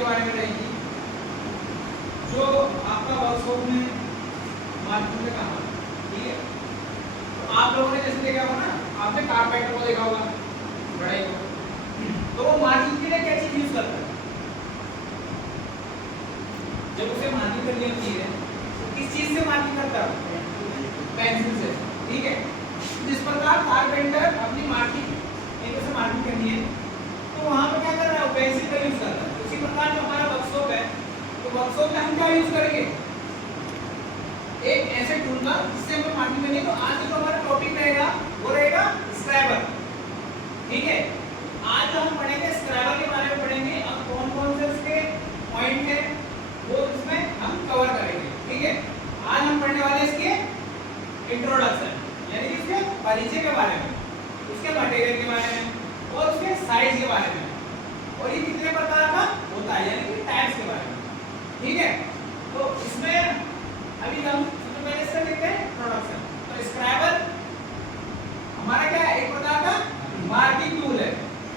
के बारे में रहेगी जो आपका वर्कशॉप में मार्केट में काम आता है, ठीक है। तो आप लोगों ने जैसे देखा होगा ना, आपने कारपेंटर को देखा होगा बढ़ाई को, तो वो मार्किंग के लिए क्या चीज यूज करता है? जब उसे मार्किंग करनी होती है तो किस चीज से मार्किंग करता है? पेंसिल से, ठीक है। जिस प्रकार कारपेंटर अपनी मार्किंग एक से मार्किंग करनी है तो वहां पे क्या कर रहा है? पेंसिल का यूज कर रहा है। उसी प्रकार जो हमारा वर्कशॉप है, तो वर्कशॉप में हम क्या यूज करेंगे? एक ऐसे टूल का जिससे हम मार्किंग करेंगे। तो आज जो हमारा टॉपिक रहेगा वो रहेगा स्क्रैबर, ठीक है। आज जो हम पढ़ेंगे स्क्रैबर के बारे में पढ़ेंगे। अब कौन कौन से उसके पॉइंट है वो इसमें हम कवर करेंगे, ठीक है। आज हम पढ़ने वाले इसके इंट्रोडक्शन यानी कि इसके परिचय के बारे में, उसके मटेरियल के बारे में और उसके साइज के बारे में, और ये कितने प्रकार का होता है यानी कि टाइप्स के बारे में, ठीक है। तो इसमें अभी हम सबसे पहले इससे देखते हैं इंट्रोडक्शन। तो स्क्रैबर हमारा क्या है? एक प्रकार का मार्किंग टूल है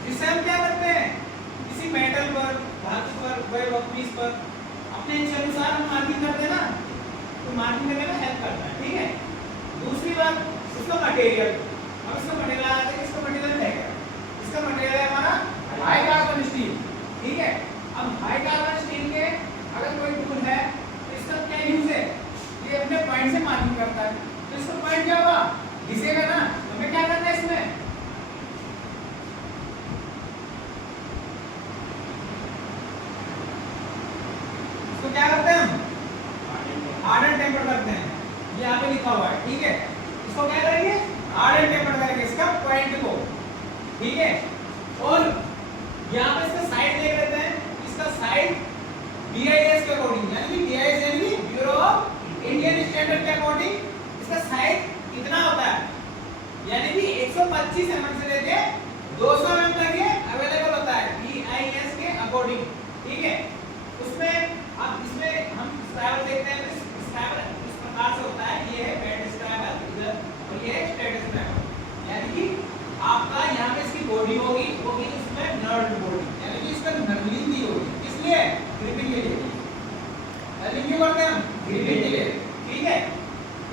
जिससे हम क्या करते हैं? किसी मेटल पर, धातु पर, कोई वर्कपीस पर अपने इच्छा अनुसार हम मार्किंग करते हैं ना, तो मार्किंग करने में हेल्प करता है, ठीक है। दूसरी बात इसका मटेरियल। अब इसका मटेरियल आता है, इसका मटेरियल है क्या? इसका मटेरियल है हमारा हाई कार्बन स्टील, ठीक है। अब हाई कार्बन स्टील के अगर कोई टूल है तो इसका क्या यूज है? ये अपने पॉइंट से मार्किंग करता है। तो इसका पॉइंट क्या होगा? घिसेगा ना। हमें क्या करना है इसमें? इसको क्या करते हैं हम? हार्ड एंड टेम्पर करते हैं। ये यहाँ पे लिखा हुआ है, ठीक है। इसको क्या करेंगे? हार्ड एंड टेम्पर करेंगे इसका पॉइंट को, ठीक है। और यहाँ पे इसका साइड देख लेते हैं। इसका साइड BIS के अकॉर्डिंग यानी कि BIS यानी कि ब्यूरो ऑफ इंडियन स्टैंडर्ड के अकॉर्डिंग इसका साइज कितना होता है? यानी कि 125 mm से लेके 200 mm तक ये अवेलेबल होता है BIS के अकॉर्डिंग, ठीक है। उसमें अब इसमें हम स्क्रैबर देखते हैं। तो स्क्रैबर इस प्रकार से होता है। ये है बेड स्क्रैबर इधर और ये है स्ट्रेट स्क्रैबर। यानी कि आपका यहाँ पे इसकी बॉडी होगी, वो भी इसमें नर्ड बॉडी यानी कि इसका नर्लिंग दी होगी। इसलिए ग्रिपिंग के लिए नर्लिंग क्यों करते हैं हम? ग्रिपिंग के लिए, ठीक है।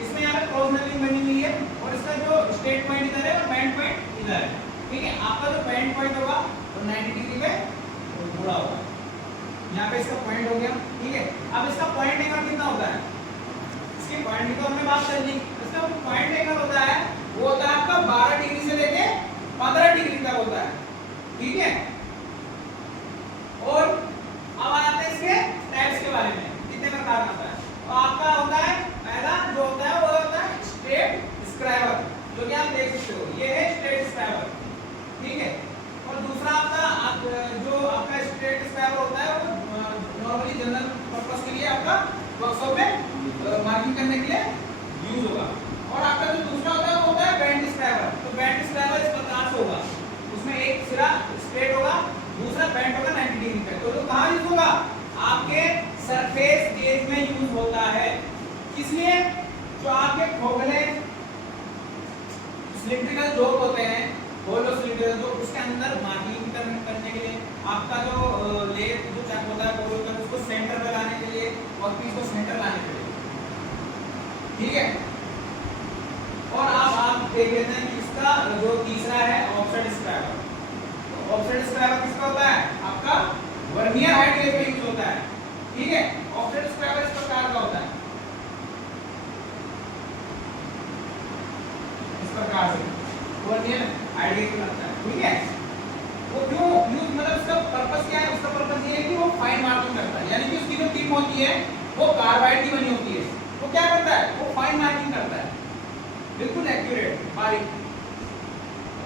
इसमें यहाँ पे क्रॉस नर्लिंग बनी हुई है और इसका जो स्ट्रेट पॉइंट इधर है और बैंड पॉइंट इधर है, ठीक है। आपका जो बैंड पॉइंट होगा वो 90 डिग्री पे मुड़ा होगा। यहाँ पे इसका पॉइंट हो गया, ठीक है। अब इसका पॉइंट एंगल कितना होता है? इसके पॉइंट की तो हमने बात कर ली। इसका पॉइंट एंगल होता है वो होता है आपका 12 डिग्री से लेके 15 डिग्री तक होता है, ठीक है। और अब आ जाते हैं इसके टाइप्स के बारे में, कितने प्रकार का होता है। तो आपका होता है पहला जो होता है वो होता है स्ट्रेट स्क्रैबर, जो कि आप देख सकते हो ये है स्ट्रेट स्क्रैबर, ठीक है। और दूसरा आपका जो आपका स्ट्रेट स्क्रैबर होता है वो नॉर्मली जनरल पर्पस के लिए आपका वर्कशॉप में मार्किंग करने के लिए यूज होगा। और आपका जो दूसरा होता है वो होता है बेंड स्क्रैबर। तो बेंड स्क्रैबर इस प्रकार से होगा, उसमें एक सिरा स्ट्रेट होगा, दूसरा बेंड होगा 90 डिग्री पे। तो कहाँ यूज होगा? आपके सरफेस एज में यूज होता है। इसलिए जो आपके खोखले सिलिंड्रिकल जोक होते हैं, होलो सिलिंड्रिकल जोक, उसके अंदर मार्किंग करने के लिए आपका जो लेथ जो चक होता है वो उसको सेंटर पे लाने के लिए और पीस को सेंटर लाने के लिए, ठीक है। और आप देख लेते हैं कि इसका जो तीसरा है ऑफसेट स्क्रैबर। तो ऑफसेट स्क्रैबर किसका होता है? आपका वर्नियर हाइट के लिए यूज होता है, ठीक है। ऑफसेट स्क्रैबर इस प्रकार का होता है, इस प्रकार से वर्नियर हाइट के लिए लगता है, ठीक है। वो क्यों यूज, मतलब उसका पर्पस क्या है? उसका पर्पस ये है कि वो फाइन मार्किंग करता है। यानी कि उसकी जो टिप होती है वो कार्बाइड की बनी होती है। वो क्या करता है? वो फाइन मार्किंग करता है, बिल्कुल एक्यूरेट, बारीक।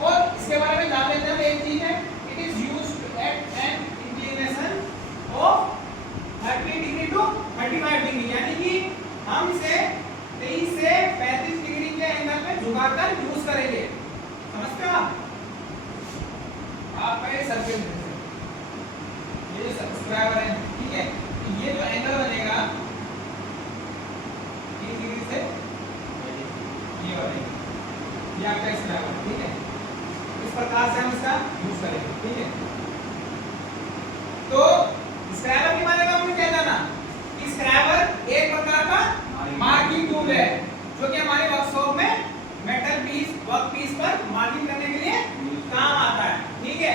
और इसके बारे में जान लेते हैं। एक चीज है, it is used at an inclination of 30 degree to 35 degree, यानी कि हम इसे 23 से 35 डिग्री के एंगल पे झुकाकर यूज करेंगे। समझते हो आप पहले सर्किल ये जो सब्सक्राइबर है, ठीक है। ये जो एंगल बनेगा 30 डिग्री से ये बनेगा, ये आपका स्क्राइबर, ठीक है। इस प्रकार से हम इसका यूज करेंगे, ठीक है। तो स्क्रैबर टूल है जो कि हमारे वर्कशॉप में मेटल पीस वर्क पीस पर मार्किंग करने के लिए काम आता है, ठीक है।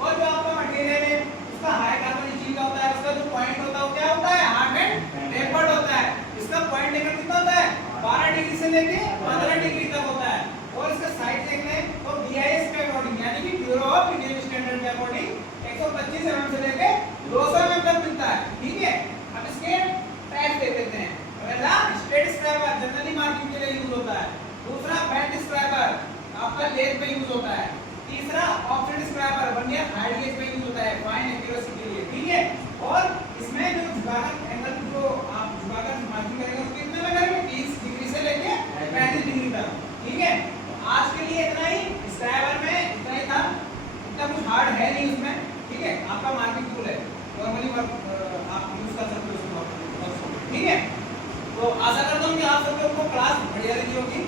और जो आपका मटेरियल है उसका हाई कार्बन स्टील का होता है, उसका जो पॉइंट होता है वो क्या होता है, हार्ड एंड टेपर्ड होता है। इसका पॉइंट एंगल कितना होता है, 12 डिग्री से लेके 15 डिग्री तक होता है। और इसका साइड देख लें तो बीआईएस के अकॉर्डिंग यानी कि ब्यूरो ऑफ इंडियन स्टैंडर्ड के अकॉर्डिंग 125 mm से लेके 200 mm तक मिलता है, ठीक है। अब इसके टाइप देख लेते हैं। पहला स्ट्रेट स्क्राइबर जनरली मार्किंग के लिए यूज होता है। दूसरा बेंट स्क्राइबर आपका लेथ पे यूज होता है। तीसरा offset scriber vernier height gauge पे यूज होता है फाइन एक्यूरेसी के लिए, ठीक है। और इसमें जो झुकाकर एंगल जो आप झुकाकर मार्किंग करेंगे उसको कितने में करेंगे, 30 डिग्री से लेके 35 डिग्री तक, ठीक है। तो आज के लिए इतना ही, स्क्राइबर में इतना ही था, इतना कुछ हार्ड है नहीं उसमें, ठीक है। आपका मार्किंग टूल है, नॉर्मली आप यूज कर सकते हो उसको, ठीक है। तो आशा करता हूँ कि आप सबको क्लास बढ़िया लगी होगी।